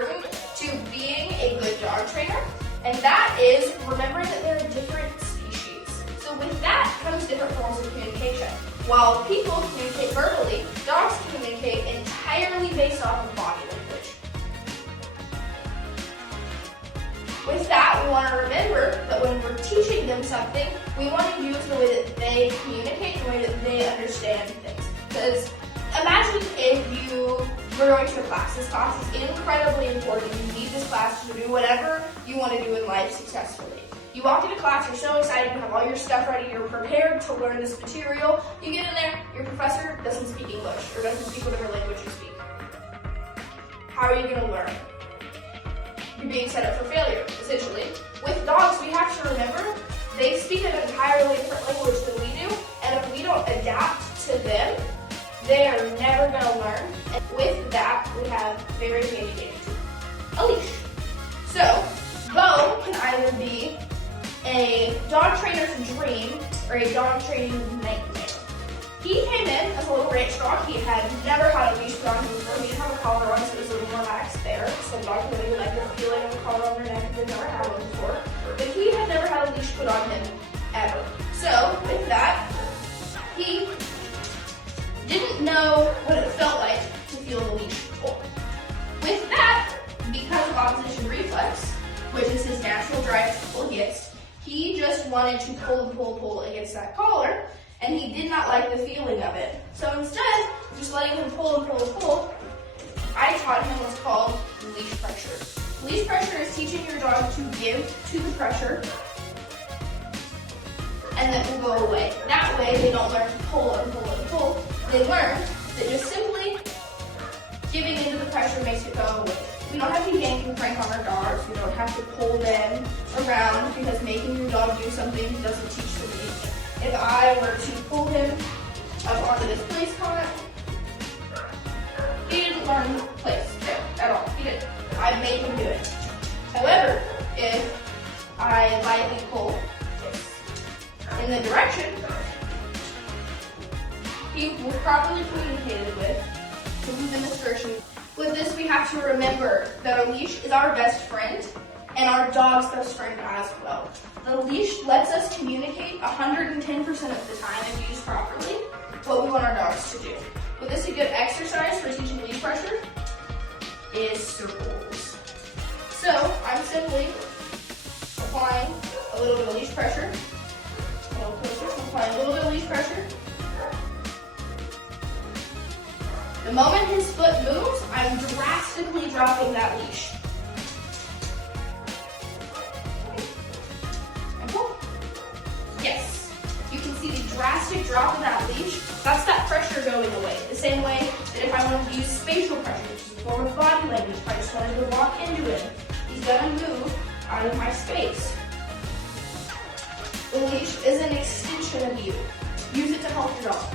important to being a good dog trainer, and that is remembering that there are different species. So with that comes different forms of communication. While people communicate verbally, dogs communicate entirely based off of body language. With that, we want to remember that when we're teaching them something, we want to use the way that they communicate, the way that they understand things. Because imagine if you were going to a class. This class is incredibly important. You need this class to do whatever you want to do in life successfully. You walk into class, you're so excited, you have all your stuff ready, you're prepared to learn this material. You get in there, your professor doesn't speak English or doesn't speak whatever language you speak. How are you going to learn? You're being set up for failure, essentially. With dogs, we have to remember they speak an entirely different language than we do, and if we don't adapt to them, they are never going to learn. And with that, we have very handy a leash. So, Bo can either be a dog trainer's dream or a dog training nightmare. He came in as a little ranch dog. He had never had a leash put on him before. He didn't have a collar on, so it was a little more relaxed there. Some dogs really like the feeling of a collar on their neck if they've never had one before. But he had never had a leash put on him ever. So with that, he didn't know what it felt like to feel the leash pull. With that, because of opposition reflex, which is his natural drive to pull against, he just wanted to pull and pull and pull against that collar, and he did not like the feeling of it. So instead of just letting him pull and pull and pull, I taught him what's called leash pressure. Leash pressure is teaching your dog to give to the pressure, and then it will go away. That way they don't learn to pull and pull and pull. They learn that just simply giving into the pressure makes it go away. We don't have to yank and crank on our dogs. We don't have to pull them around because making your dog do something doesn't teach them anything. If I were to pull him up onto this place cot, he didn't learn place there at all. He didn't. I made him do it. However, if I lightly pull in the direction he was properly communicated with, to move in this direction. With this, we have to remember that a leash is our best friend and our dog's best friend as well. The leash lets us communicate 110% of the time if used properly what we want our dogs to do. With this, a good exercise for teaching leash pressure is circles. So I'm simply applying a little bit of leash pressure. A little closer. I'm applying a little bit of leash pressure. The moment his foot moves, I'm drastically dropping that leash. And pull. Yes. You can see the drastic drop of that leash. That's that pressure going away. The same way that if I wanted to use spatial pressure, which is a form of body language, if I just wanted to walk into him, he's gonna move out of my space. The leash is an extension of you. Use it to help your dog.